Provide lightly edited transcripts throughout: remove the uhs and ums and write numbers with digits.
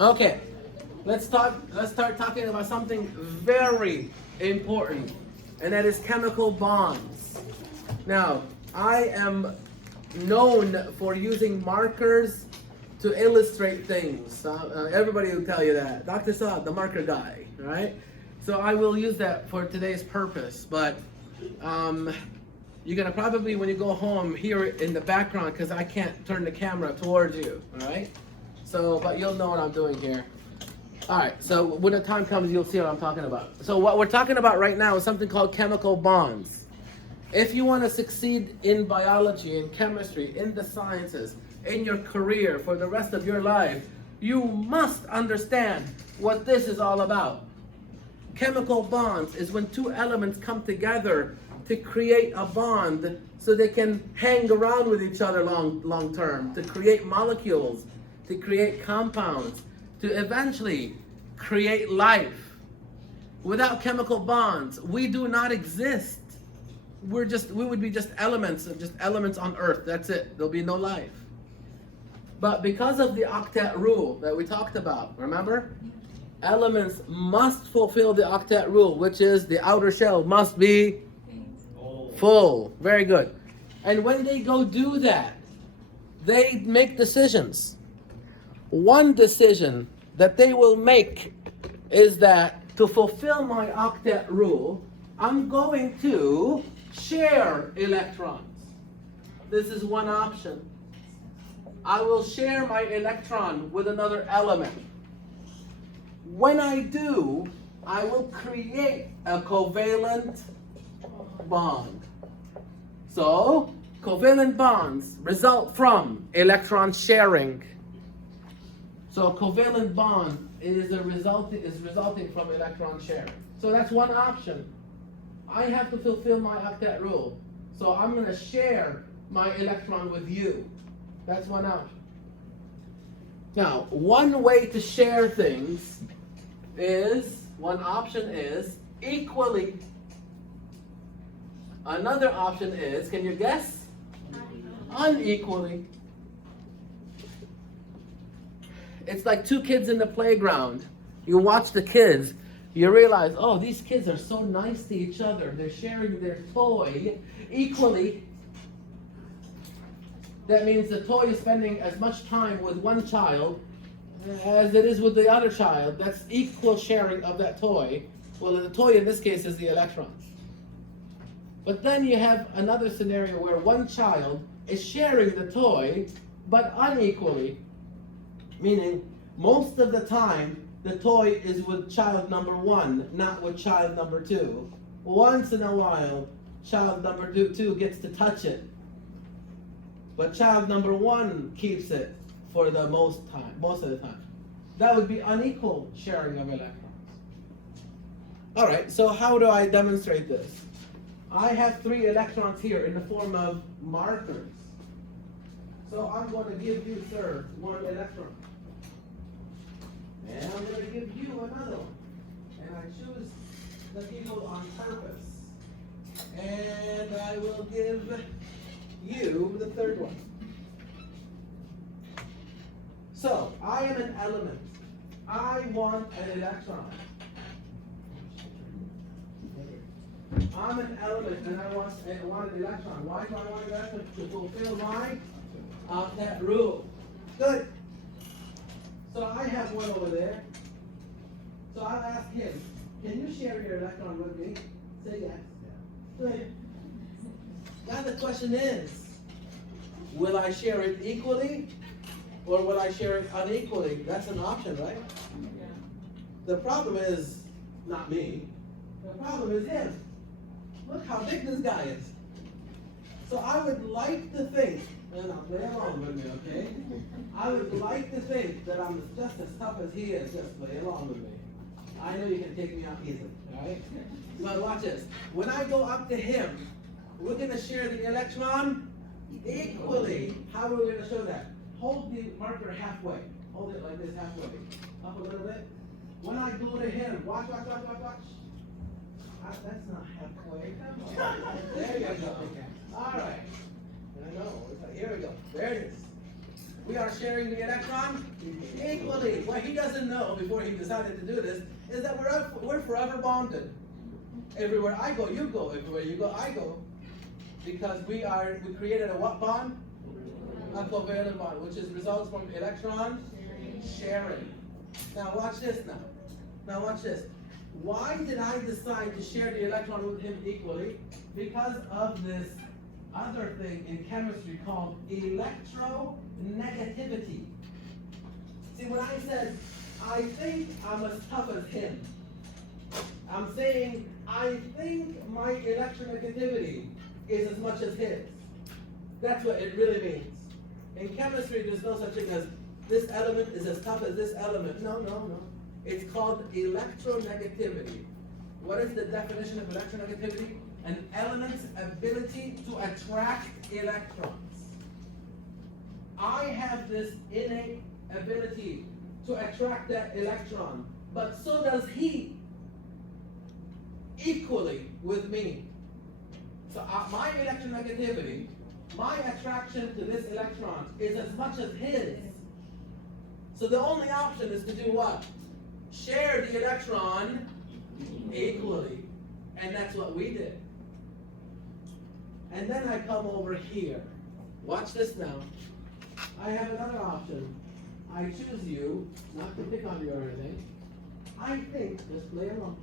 Okay, let's start talking about something very important, and that is chemical bonds. Now, I am known for using markers to illustrate things. Everybody will tell you that. Dr. Saad, the marker guy, right? So I will use that for today's purpose, but you're gonna probably, when you go home, hear it in the background because I can't turn the camera towards you, all right? So, but you'll know what I'm doing here. All right, so when the time comes, you'll see what I'm talking about. So what we're talking about right now is something called chemical bonds. If you want to succeed in biology, in chemistry, in the sciences, in your career for the rest of your life, you must understand what this is all about. Chemical bonds is when two elements come together to create a bond so they can hang around with each other long term, to create molecules, to create compounds, to eventually create life. Without chemical bonds, we do not exist. We would be just elements on Earth. That's it. There'll be no life. But because of the Octet Rule that we talked about, remember? Elements must fulfill the Octet Rule, which is the outer shell must be full. Very good. And when they go do that, they make decisions. One decision that they will make is that to fulfill my Octet Rule, I'm going to share electrons. This is one option. I will share my electron with another element. When I do, I will create a covalent bond. So, covalent bonds result from electron sharing. So a covalent bond is resulting from electron sharing. So that's one option. I have to fulfill my Octet Rule. So I'm going to share my electron with you. That's one option. Now, one way to share things one option is equally. Another option is, can you guess? Unequally. It's like two kids in the playground. You watch the kids, you realize, oh, these kids are so nice to each other. They're sharing their toy equally. That means the toy is spending as much time with one child as it is with the other child. That's equal sharing of that toy. Well, the toy in this case is the electrons. But then you have another scenario where one child is sharing the toy, but unequally. Meaning, most of the time, the toy is with child number 1, not with child number 2. Once in a while, child number 2 gets to touch it. But child number 1 keeps it for the most of the time. That would be unequal sharing of electrons. All right, so how do I demonstrate this? I have 3 electrons here in the form of markers. So I'm going to give you, sir, 1 electron. And I'm going to give you another one. And I choose the people on purpose. And I will give you the 3rd one. So, I am an element. I want an electron. I'm an element and I want an electron. Why do I want an electron? To fulfill my Octet Rule. Good. So I have one over there. So I'll ask him, can you share your electron with me? Say yes. Good. Now the question is, will I share it equally or will I share it unequally? That's an option, right? Yeah. The problem is not me. The problem is him. Look how big this guy is. So I would like to think, and now play along with me, okay? I would like to think that I'm just as tough as he is. Just play along with me. I know you can take me out easily, all right? But watch this. When I go up to him, we're going to share the electron equally. How are we going to show that? Hold the marker halfway. Hold it like this halfway. Up a little bit. When I go to him, watch. That's not halfway. Come on. There you go. All right. I know. Here we go. There it is. We are sharing the electron equally. What he doesn't know before he decided to do this is that we're forever bonded. Everywhere I go, you go. Everywhere you go, I go. Because we created a what bond? A covalent bond, which results from electron sharing. Now watch this now. Now watch this. Why did I decide to share the electron with him equally? Because of this other thing in chemistry called electronegativity. See, when I said, I think I'm as tough as him, I'm saying, I think my electronegativity is as much as his. That's what it really means. In chemistry, there's no such thing as this element is as tough as this element. No, no, no. It's called electronegativity. What is the definition of electronegativity? An element's ability to attract electrons. I have this innate ability to attract that electron, but so does he, equally with me. So my electronegativity, my attraction to this electron is as much as his. So the only option is to do what? Share the electron equally. And that's what we did. And then I come over here. Watch this now. I have another option. I choose you, not to pick on you or anything. I think, just play along.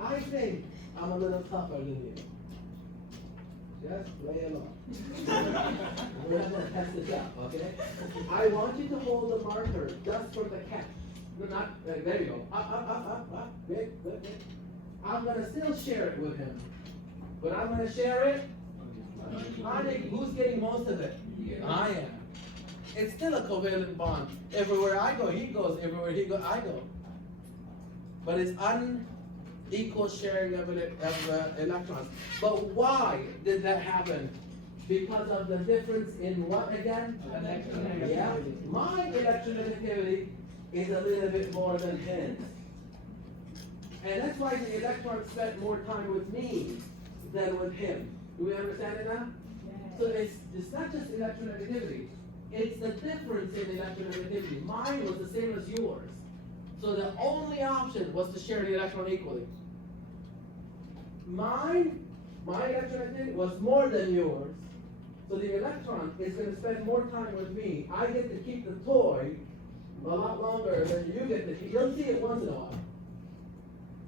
I think I'm a little tougher than you. Just play along. We're going to test this out, okay? I want you to hold the marker just for the cat. Not, there you go. Up. Good. I'm going to still share it with him. But I'm going to share it. I think who's getting most of it? I am. It's still a covalent bond. Everywhere I go, he goes. Everywhere he goes, I go. But it's unequal sharing of electrons. But why did that happen? Because of the difference in what again? Electronegativity. Yeah. My electronegativity is a little bit more than his. And that's why the electron spent more time with me than with him. Do we understand it now? Yeah. So it's not just electronegativity. It's the difference in electronegativity. Mine was the same as yours. So the only option was to share the electron equally. My electronegativity was more than yours. So the electron is going to spend more time with me. I get to keep the toy a lot longer than you get to keep. You'll see it once in a while.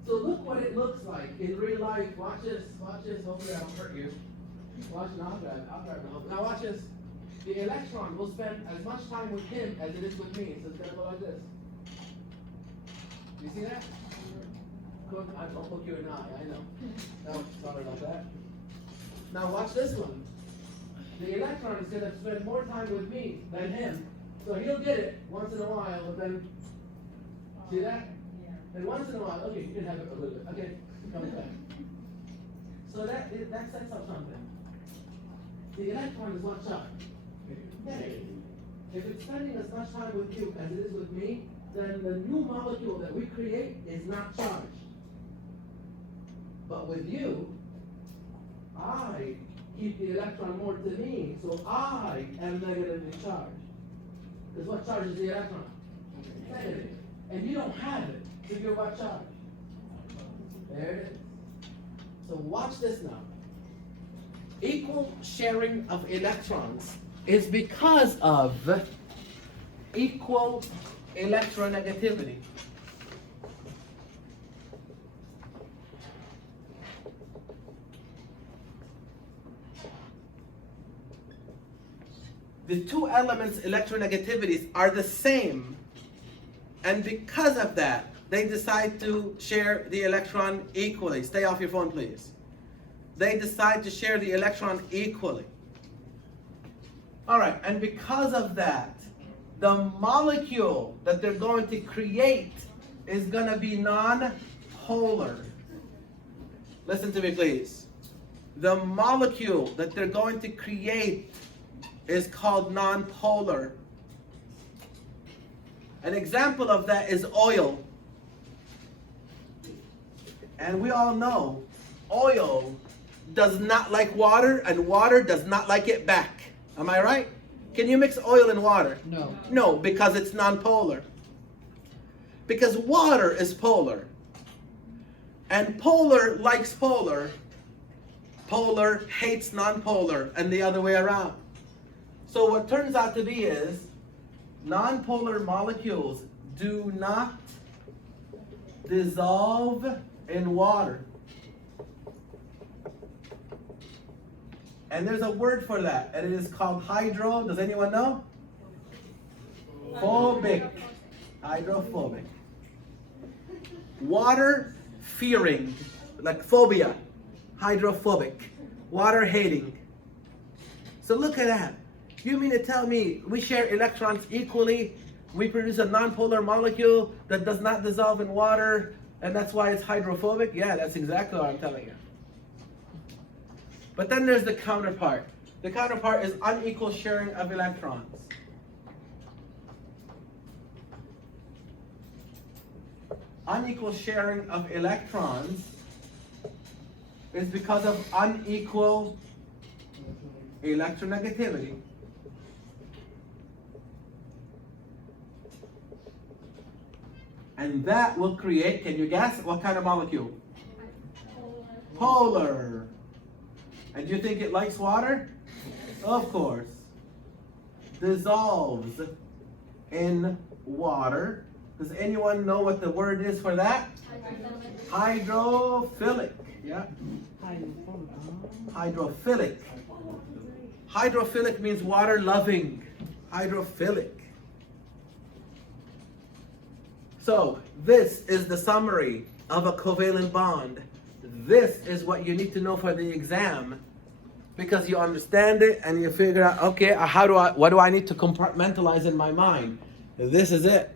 So look what it looks like in real life. Watch this. Hopefully I don't hurt you. Watch it. I'll grab it. Now watch this. The electron will spend as much time with him as it is with me. So it's going to go like this. You see that? I don't poke you in the eye, I know. No, sorry about that. Now watch this one. The electron is going to spend more time with me than him. So he'll get it once in a while, but then, see that? Yeah. And once in a while, okay, you can have it a little bit. Okay, comes back. So that sets up something. The electron is what charge? Negative. If it's spending as much time with you as it is with me, then the new molecule that we create is not charged. But with you, I keep the electron more to me, so I am negatively charged. Because what charges the electron? Negative. And you don't have it, so you're what charge? There it is. So watch this now. Equal sharing of electrons is because of equal electronegativity. The two elements' electronegativities are the same, and because of that, they decide to share the electron equally. Stay off your phone, please. They decide to share the electron equally. All right, and because of that, the molecule that they're going to create is going to be non-polar. Listen to me, please. The molecule that they're going to create is called non-polar. An example of that is oil. And we all know oil does not like water, and water does not like it back. Am I right? Can you mix oil and water? No. No, because it's non-polar. Because water is polar. And polar likes polar. Polar hates non-polar, and the other way around. So what turns out to be is non-polar molecules do not dissolve in water. And there's a word for that, and it is called does anyone know? Phobic. Hydrophobic. Water fearing, like phobia. Hydrophobic. Water hating. So look at that. You mean to tell me we share electrons equally? We produce a nonpolar molecule that does not dissolve in water, and that's why it's hydrophobic? Yeah, that's exactly what I'm telling you. But then there's the counterpart. The counterpart is unequal sharing of electrons. Unequal sharing of electrons is because of unequal electronegativity. And that will create, can you guess, what kind of molecule? Polar. And you think it likes water? Of course. Dissolves in water. Does anyone know what the word is for that? Hydrophilic. Yeah. Hydrophilic. Hydrophilic means water loving. Hydrophilic. So this is the summary of a covalent bond. This is what you need to know for the exam, because you understand it and you figure out, okay, what do I need to compartmentalize in my mind? This is it.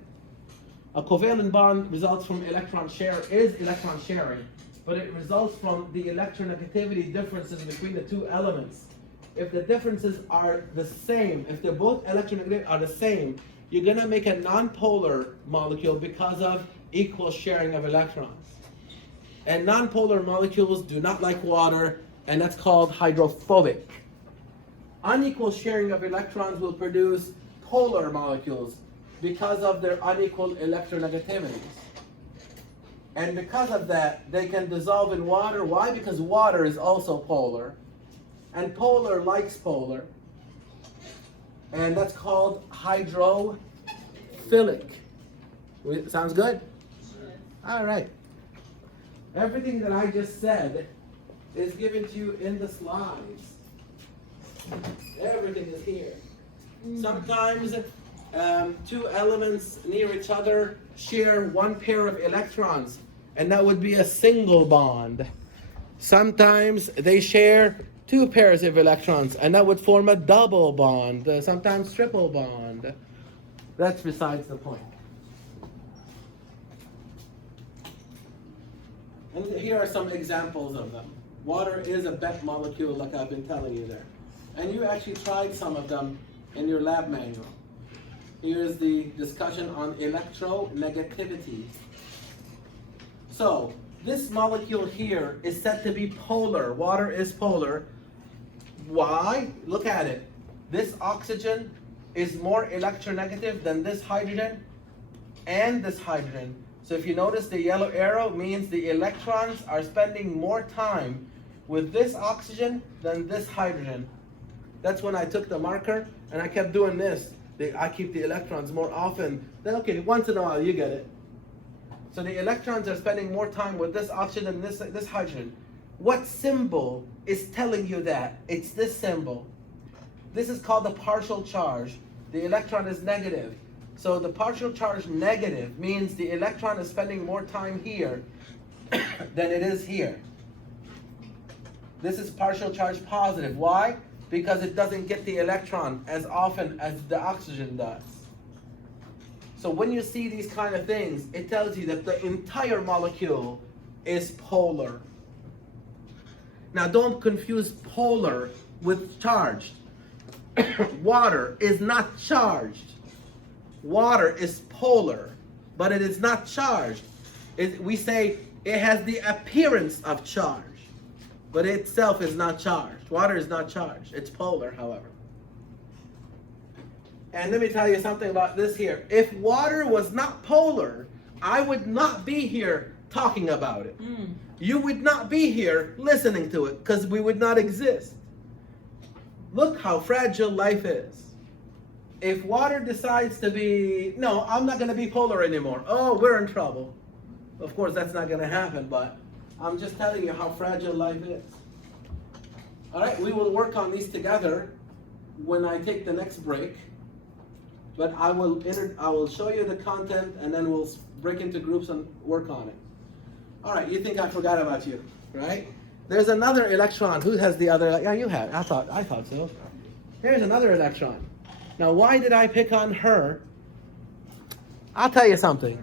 A covalent bond results from electron sharing, but it results from the electronegativity differences between the two elements. If the differences are the same, if they're both electronegative are the same, you're going to make a nonpolar molecule because of equal sharing of electrons. And nonpolar molecules do not like water, and that's called hydrophobic. Unequal sharing of electrons will produce polar molecules because of their unequal electronegativities. And because of that, they can dissolve in water. Why? Because water is also polar. And polar likes polar. And that's called hydrophilic. Sounds good? All right. Everything that I just said is given to you in the slides. Everything is here. Sometimes two elements near each other share one pair of electrons, and that would be a single bond. Sometimes they share two pairs of electrons, and that would form a double bond, sometimes triple bond. That's besides the point. And here are some examples of them. Water is a bent molecule, like I've been telling you there. And you actually tried some of them in your lab manual. Here's the discussion on electronegativity. So, this molecule here is said to be polar. Water is polar. Why? Look at it. This oxygen is more electronegative than this hydrogen and this hydrogen. So if you notice, the yellow arrow means the electrons are spending more time with this oxygen than this hydrogen. That's when I took the marker and I kept doing this. I keep the electrons more often. Then okay, once in a while you get it. So the electrons are spending more time with this oxygen than this hydrogen. What symbol is telling you that? It's this symbol. This is called the partial charge. The electron is negative. So the partial charge negative means the electron is spending more time here than it is here. This is partial charge positive. Why? Because it doesn't get the electron as often as the oxygen does. So when you see these kind of things, it tells you that the entire molecule is polar. Now don't confuse polar with charged. Water is not charged. Water is polar, but it is not charged. We say it has the appearance of charge, but it itself is not charged. Water is not charged. It's polar, however. And let me tell you something about this here. If water was not polar, I would not be here talking about it. You would not be here listening to it because we would not exist. Look how fragile life is. If water decides to be, no, I'm not going to be polar anymore. Oh, we're in trouble. Of course, that's not going to happen, but I'm just telling you how fragile life is. All right, we will work on these together when I take the next break. But I will show you the content, and then we'll break into groups and work on it. All right, you think I forgot about you, right? There's another electron. Who has the other? Yeah, you had. I thought so. Here's another electron. Now, why did I pick on her? I'll tell you something.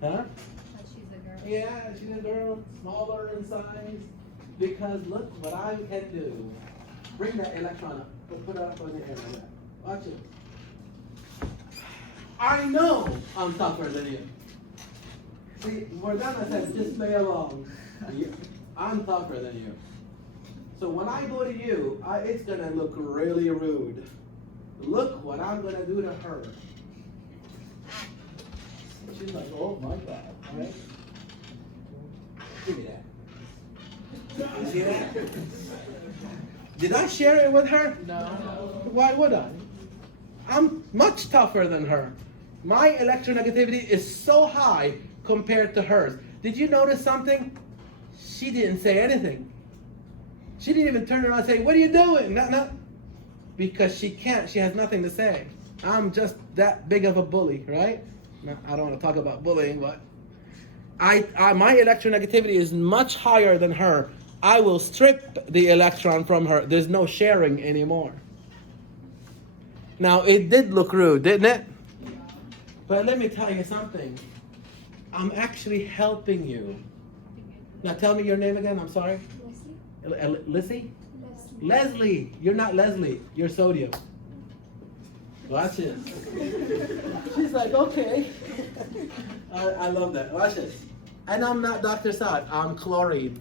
Huh? She's a girl. Yeah, she's a girl, smaller in size. Because look what I can do. Bring that electron up. Put it up on the air. Watch it. I know I'm tougher than you. See, Morgana said, just play along. I'm tougher than you. So when I go to you, it's going to look really rude. Look what I'm going to do to her. She's like, oh my God. All right? Give me that. You see that? Did I share it with her? No. Why would I? I'm much tougher than her. My electronegativity is so high compared to hers. Did you notice something? She didn't say anything. She didn't even turn around and say, what are you doing? No. Because she can't. She has nothing to say. I'm just that big of a bully, right? No, I don't want to talk about bullying, but my electronegativity is much higher than her. I will strip the electron from her. There's no sharing anymore. Now, it did look rude, didn't it? But let me tell you something. I'm actually helping you. Now, tell me your name again. I'm sorry. Lissy? Leslie. Leslie. You're not Leslie. You're sodium. Watch this. She's like, okay. I love that. Watch this. And I'm not Dr. Saad. I'm chlorine.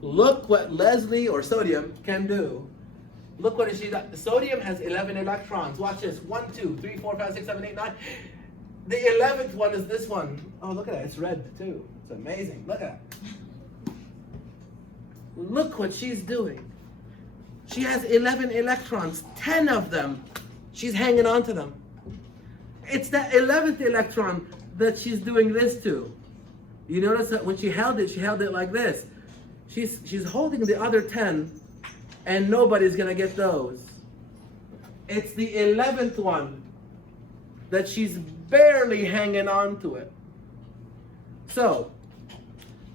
Look what Leslie or sodium can do. Look what she does. Sodium has 11 electrons. Watch this. 1, 2, 3, 4, 5, 6, 7, 8, 9. The 11th one is this one. Oh, look at that. It's red too. It's amazing. Look at that. Look what she's doing. She has 11 electrons. 10 of them. She's hanging on to them. It's that 11th electron that she's doing this to. You notice that when she held it like this. She's holding the other 10. And nobody's going to get those. It's the 11th one that she's barely hanging on to it. So,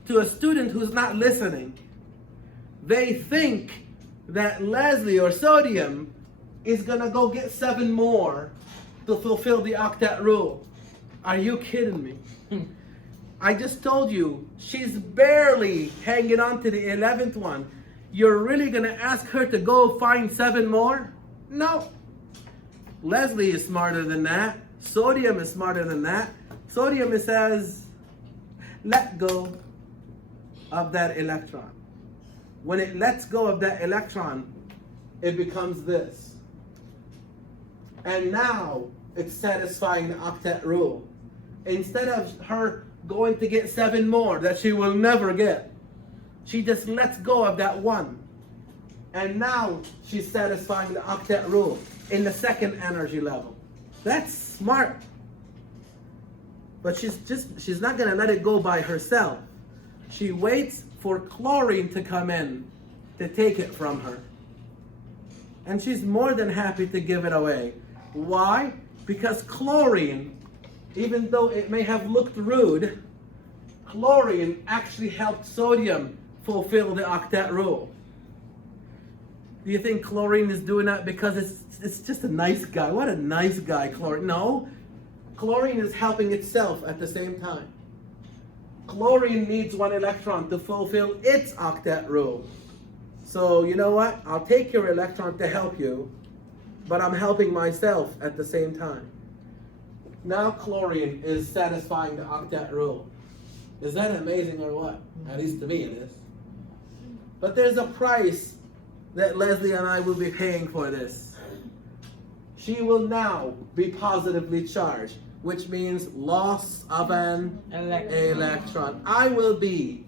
to a student who's not listening, they think that Leslie or sodium is going to go get 7 more to fulfill the octet rule. Are you kidding me? I just told you, she's barely hanging on to the 11th one. You're really going to ask her to go find 7 more? No. Leslie is smarter than that. Sodium is smarter than that. Sodium says, let go of that electron. When it lets go of that electron, it becomes this. And now it's satisfying the octet rule. Instead of her going to get 7 more that she will never get, she just lets go of that one. And now she's satisfying the octet rule in the 2nd energy level. That's smart. But she's not going to let it go by herself. She waits for chlorine to come in to take it from her. And she's more than happy to give it away. Why? Because chlorine, even though it may have looked rude, chlorine actually helped sodium fulfill the octet rule. Do you think chlorine is doing that because it's just a nice guy? What a nice guy, chlorine. No, chlorine is helping itself at the same time. Chlorine needs 1 electron to fulfill its octet rule. So you know what? I'll take your electron to help you, but I'm helping myself at the same time. Now chlorine is satisfying the octet rule. Is that amazing or what? At least to me it is. But there's a price that Leslie and I will be paying for this. she will now be positively charged, which means loss of an electron. I will be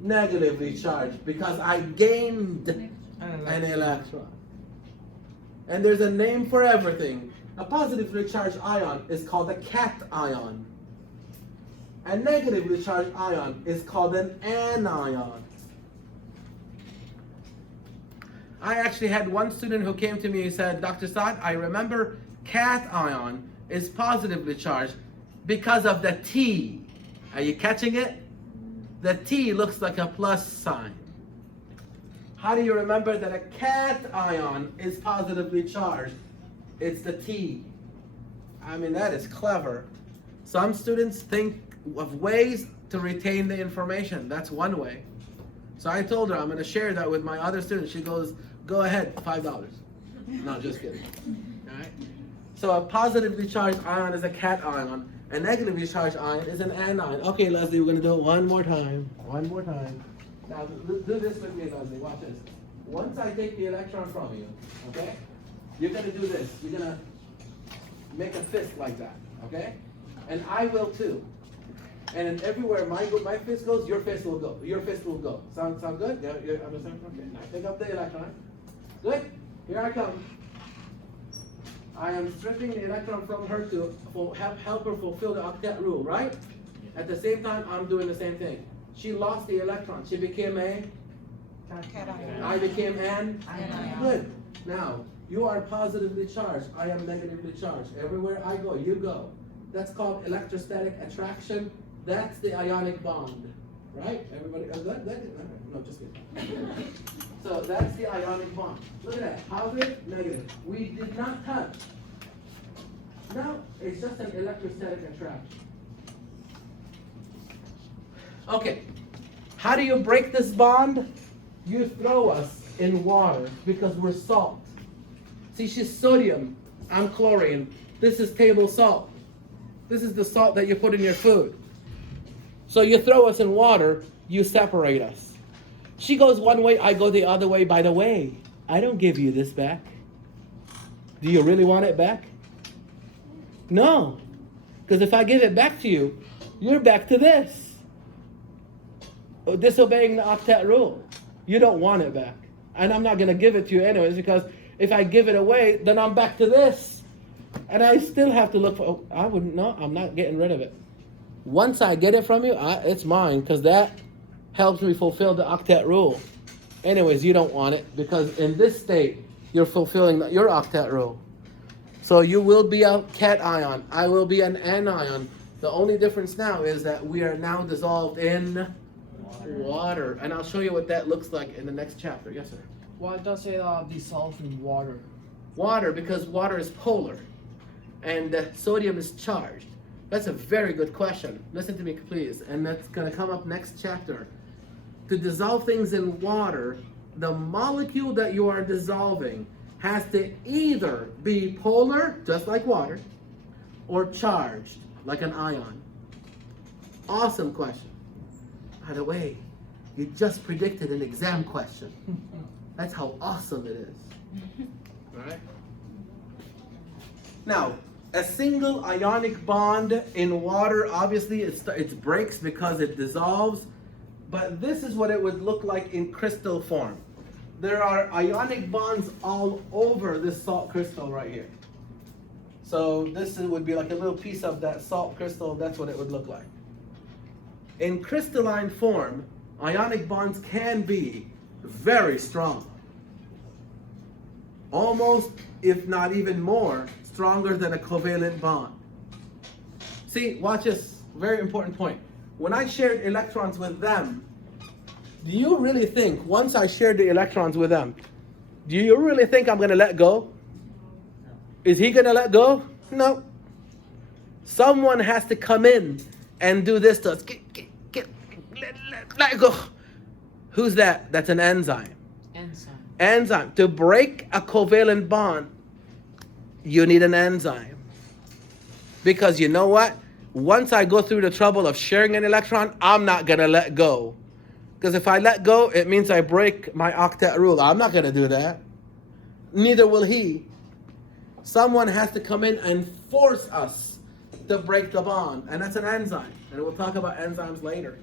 negatively charged because I gained an electron. And there's a name for everything. A positively charged ion is called a cation. A negatively charged ion is called an anion. I actually had one student who came to me and said, Dr. Saad, I remember cation is positively charged because of the T. Are you catching it? The T looks like a plus sign. How do you remember that a cation is positively charged? It's the T. I mean, that is clever. Some students think of ways to retain the information. That's one way. So I told her I'm going to share that with my other students. She goes, go ahead, $5. No, just kidding. All right? So a positively charged ion is a cation. A negatively charged ion is an anion. Okay, Leslie, we're going to do it one more time. One more time. Now, do this with me, Leslie. Watch this. Once I take the electron from you, okay, you're going to do this. You're going to make a fist like that, okay? And I will too. And everywhere my fist goes, your fist will go. Your fist will go. Sound good? Yeah, okay. Now pick up the electron. Good. Here I come. I am stripping the electron from her to help her fulfill the octet rule, right? At the same time, I'm doing the same thing. She lost the electron. She became a cation. I became an anion. Good. Now, you are positively charged. I am negatively charged. Everywhere I go, you go. That's called electrostatic attraction. That's the ionic bond, right? Everybody, good? No, just kidding. So that's the ionic bond. Look at that, positive, negative. We did not touch. No, it's just an electrostatic attraction. Okay, how do you break this bond? You throw us in water because we're salt. See, she's sodium, I'm chlorine. This is table salt. This is the salt that you put in your food. So you throw us in water, you separate us. She goes one way, I go the other way. By the way, I don't give you this back. Do you really want it back? No. Because if I give it back to you, you're back to this. Disobeying the octet rule. You don't want it back. And I'm not going to give it to you anyways, because if I give it away, then I'm back to this. And I still have to look for, I'm not getting rid of it. Once I get it from you, it's mine, because that helps me fulfill the octet rule. Anyways, you don't want it, because in this state, you're fulfilling your octet rule. So you will be a cation. I will be an anion. The only difference now is that we are now dissolved in water. And I'll show you what that looks like in the next chapter. Yes, sir? Why does it dissolve in water? Water, because water is polar. And sodium is charged. That's a very good question. Listen to me, please. And that's going to come up next chapter. To dissolve things in water, the molecule that you are dissolving has to either be polar, just like water, or charged, like an ion. Awesome question. By the way, you just predicted an exam question. That's how awesome it is. All right? Now, a single ionic bond in water, obviously it breaks because it dissolves, but this is what it would look like in crystal form. There are ionic bonds all over this salt crystal right here. So this would be like a little piece of that salt crystal. That's what it would look like. In crystalline form, ionic bonds can be very strong. Almost, if not even more, stronger than a covalent bond. See, watch this, very important point. When I shared electrons with them, do you really think, once I shared the electrons with them, do you really think I'm going to let go? Is he going to let go? No. Someone has to come in and do this to us. Let go. Who's that? That's an enzyme. Enzyme. To break a covalent bond, you need an enzyme. Because you know what? Once I go through the trouble of sharing an electron, I'm not going to let go. Because if I let go, it means I break my octet rule. I'm not going to do that. Neither will he. Someone has to come in and force us to break the bond, and that's an enzyme. And we'll talk about enzymes later.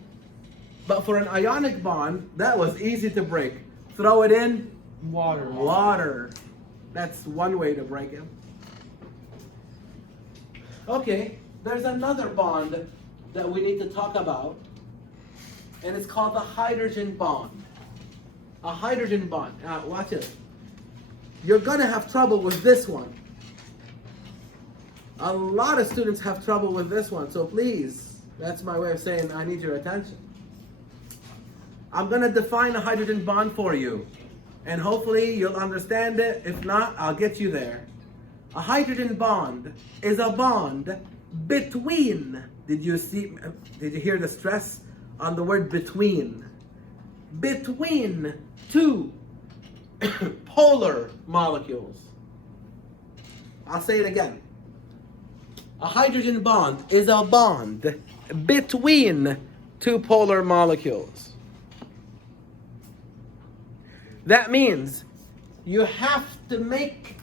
But for an ionic bond, that was easy to break. Throw it in, Water. water. That's one way to break it. Okay, there's another bond that we need to talk about, and it's called the hydrogen bond. A hydrogen bond. Now, watch it. You're gonna have trouble with this one. A lot of students have trouble with this one, so please, that's my way of saying I need your attention. I'm gonna define a hydrogen bond for you, and hopefully you'll understand it. If not, I'll get you there. A hydrogen bond is a bond between, did you hear the stress on the word between? Between two polar molecules. I'll say it again. A hydrogen bond is a bond between two polar molecules. That means you have to make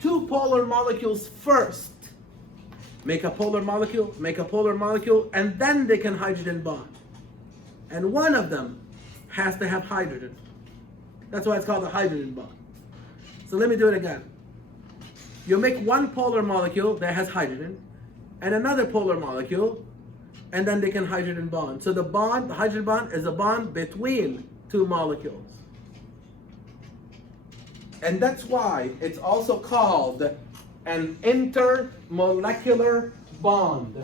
two polar molecules first. Make a polar molecule, and then they can hydrogen bond. And one of them has to have hydrogen. That's why it's called a hydrogen bond. So let me do it again. You make one polar molecule that has hydrogen, and another polar molecule, and then they can hydrogen bond. So the hydrogen bond is a bond between two molecules. And that's why it's also called an intermolecular bond.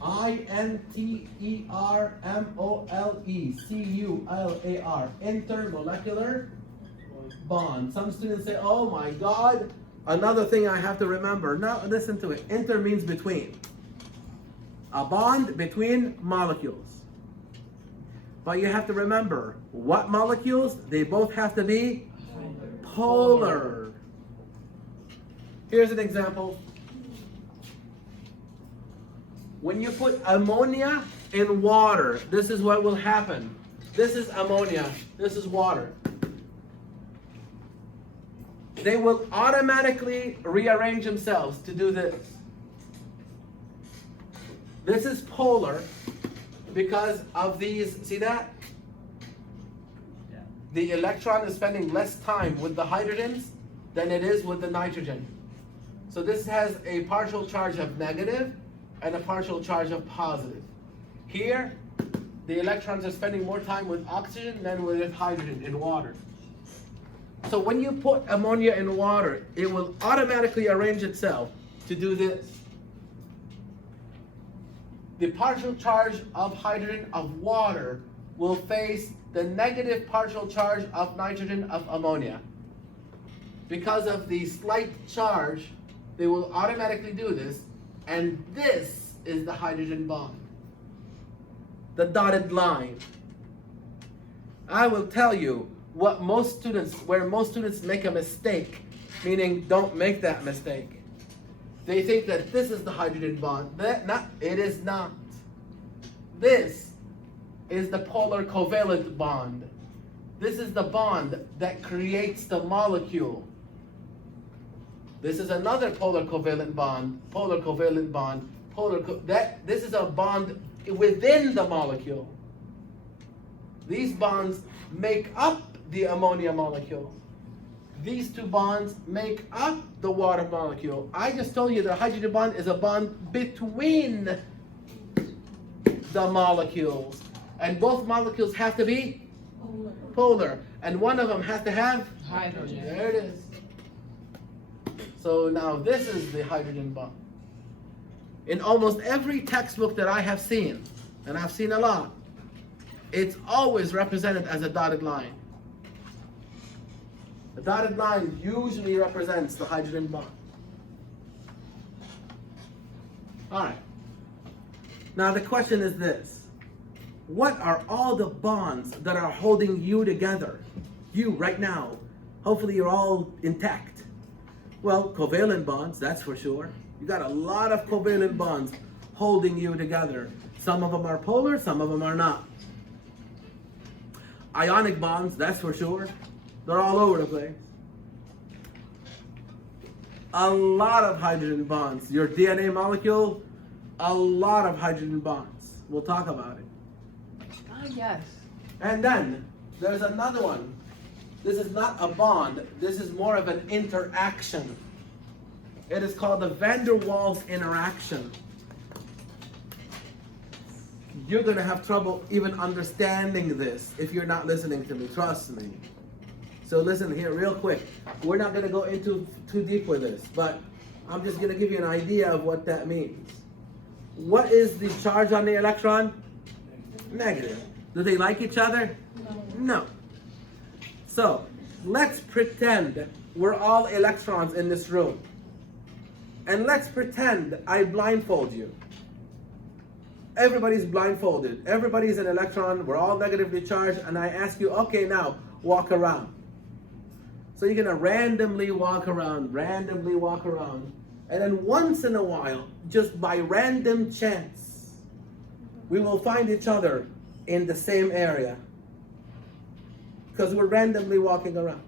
Intermolecular. Intermolecular bond. Some students say, oh my God, another thing I have to remember. Now listen to it. Inter means between. A bond between molecules. But you have to remember, what molecules? They both have to be polar. Here's an example. When you put ammonia in water, this is what will happen. This is ammonia, this is water. They will automatically rearrange themselves to do this. This is polar because of these, see that? The electron is spending less time with the hydrogens than it is with the nitrogen. So this has a partial charge of negative and a partial charge of positive. Here, the electrons are spending more time with oxygen than with hydrogen in water. So when you put ammonia in water, it will automatically arrange itself to do this. The partial charge of hydrogen of water will face the negative partial charge of nitrogen of ammonia. Because of the slight charge, they will automatically do this, and this is the hydrogen bond. The dotted line. I will tell you where most students make a mistake, meaning don't make that mistake. They think that this is the hydrogen bond. It is not. This is the polar covalent bond. This is the bond that creates the molecule. This is another polar covalent bond, this is a bond within the molecule. These bonds make up the ammonia molecule. These two bonds make up the water molecule. I just told you the hydrogen bond is a bond between the molecules. And both molecules have to be polar. And one of them has to have hydrogen. There it is. So now this is the hydrogen bond. In almost every textbook that I have seen, and I've seen a lot, it's always represented as a dotted line. The dotted line usually represents the hydrogen bond. All right. Now the question is this. What are all the bonds that are holding you together? You right now. Hopefully you're all intact. Well, covalent bonds, that's for sure. You got a lot of covalent bonds holding you together. Some of them are polar, some of them are not. Ionic bonds, that's for sure. They're all over the place. a lot of hydrogen bonds. Your DNA molecule, a lot of hydrogen bonds. We'll talk about it. Ah, yes. And then there's another one. This is not a bond. This is more of an interaction. It is called the van der Waals interaction. You're going to have trouble even understanding this if you're not listening to me. Trust me. So listen here real quick. We're not going to go into too deep with this, but I'm just going to give you an idea of what that means. What is the charge on the electron? Negative. Do they like each other? No. So let's pretend we're all electrons in this room. And let's pretend I blindfold you. Everybody's blindfolded. Everybody's an electron. We're all negatively charged. And I ask you, okay, now walk around. So you're going to randomly walk around. And then once in a while, just by random chance, we will find each other in the same area. Because we're randomly walking around.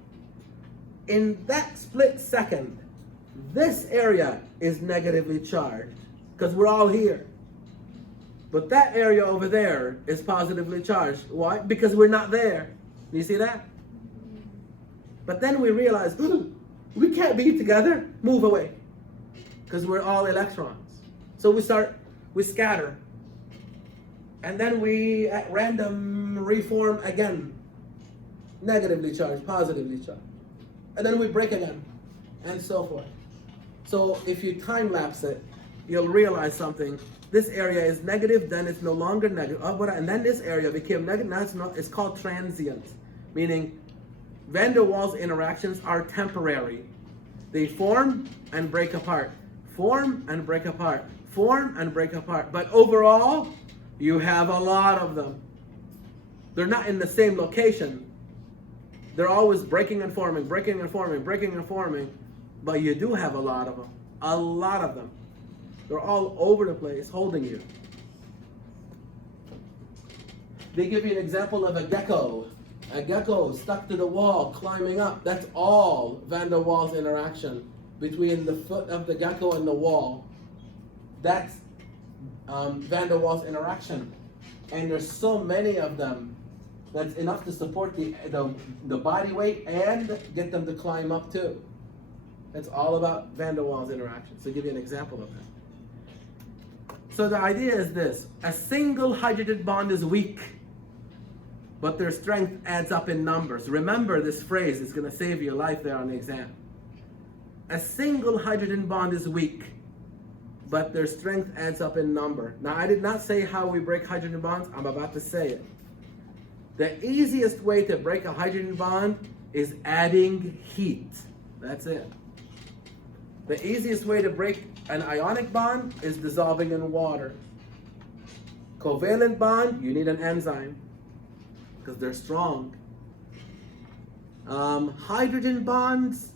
In that split second, this area is negatively charged. Because we're all here. But that area over there is positively charged. Why? Because we're not there. Do you see that? But then we realize, we can't be together. Move away. Because we're all electrons. So we scatter. And then we at random reform again. Negatively charged, positively charged. And then we break again. And so forth. So if you time lapse it, you'll realize something. This area is negative, then it's no longer negative. And then this area became negative. Now it's called transient. Meaning van der Waals interactions are temporary. They form and break apart. Form and break apart. Form and break apart. But overall, you have a lot of them. They're not in the same location. They're always breaking and forming, breaking and forming, breaking and forming. But you do have a lot of them. A lot of them. They're all over the place holding you. They give you an example of a gecko. A gecko stuck to the wall, climbing up. That's all van der Waals interaction between the foot of the gecko and the wall. That's van der Waals interaction. And there's so many of them that's enough to support the body weight and get them to climb up too. That's all about van der Waals interaction. So I'll give you an example of that. So the idea is this. A single hydrogen bond is weak, but their strength adds up in numbers. Remember this phrase. It's going to save your life there on the exam. A single hydrogen bond is weak, but their strength adds up in number. Now, I did not say how we break hydrogen bonds. I'm about to say it. The easiest way to break a hydrogen bond is adding heat. That's it. The easiest way to break an ionic bond is dissolving in water. Covalent bond, you need an enzyme because they're strong. Hydrogen bonds,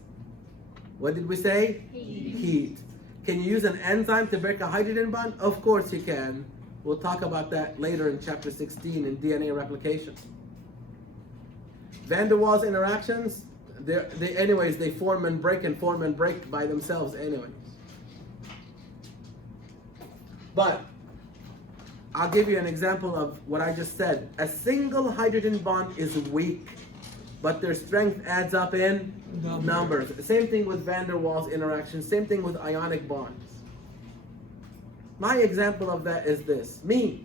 what did we say? Heat. Can you use an enzyme to break a hydrogen bond? Of course you can. We'll talk about that later in chapter 16 in DNA replication. Van der Waals interactions, they form and break by themselves anyway. But I'll give you an example of what I just said. A single hydrogen bond is weak, but their strength adds up in numbers. Same thing with van der Waals interactions. Same thing with ionic bonds. My example of that is this. Me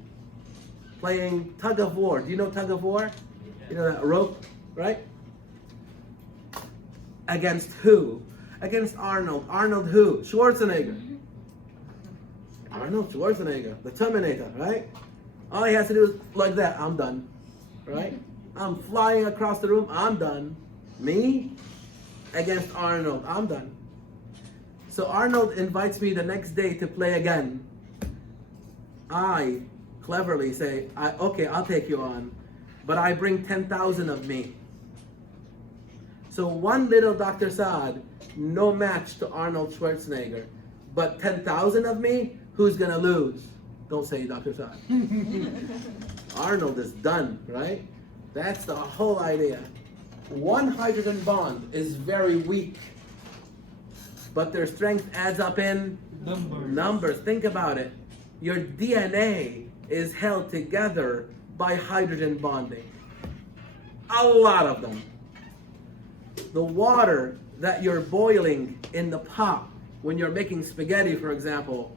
playing tug of war. Do you know tug of war? You know that rope, right? Against who? Against Arnold. Arnold who? Schwarzenegger. Arnold Schwarzenegger, the Terminator, right? All he has to do is like that. I'm done, right? I'm flying across the room. I'm done. Me against Arnold. I'm done. So Arnold invites me the next day to play again. I cleverly say, okay, I'll take you on, but I bring 10,000 of me. So one little Dr. Saad, no match to Arnold Schwarzenegger, but 10,000 of me, who's gonna lose? Don't say Dr. Saad. Arnold is done, right? That's the whole idea. One hydrogen bond is very weak. but their strength adds up in numbers. Think about it. Your DNA is held together by hydrogen bonding. A lot of them. The water that you're boiling in the pot when you're making spaghetti, for example,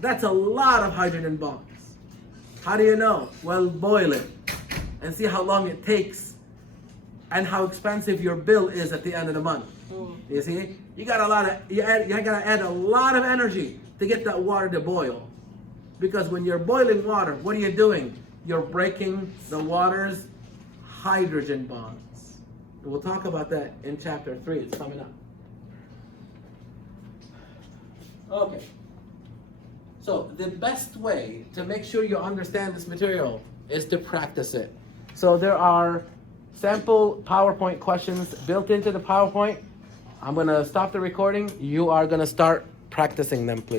that's a lot of hydrogen bonds. How do you know? Well, boil it and see how long it takes and how expensive your bill is at the end of the month. You see? You gotta add a lot of energy to get that water to boil. Because when you're boiling water, what are you doing? You're breaking the water's hydrogen bonds. And we'll talk about that in chapter 3. It's coming up. Okay. So the best way to make sure you understand this material is to practice it. So there are sample PowerPoint questions built into the PowerPoint. I'm going to stop the recording. You are going to start practicing them, please.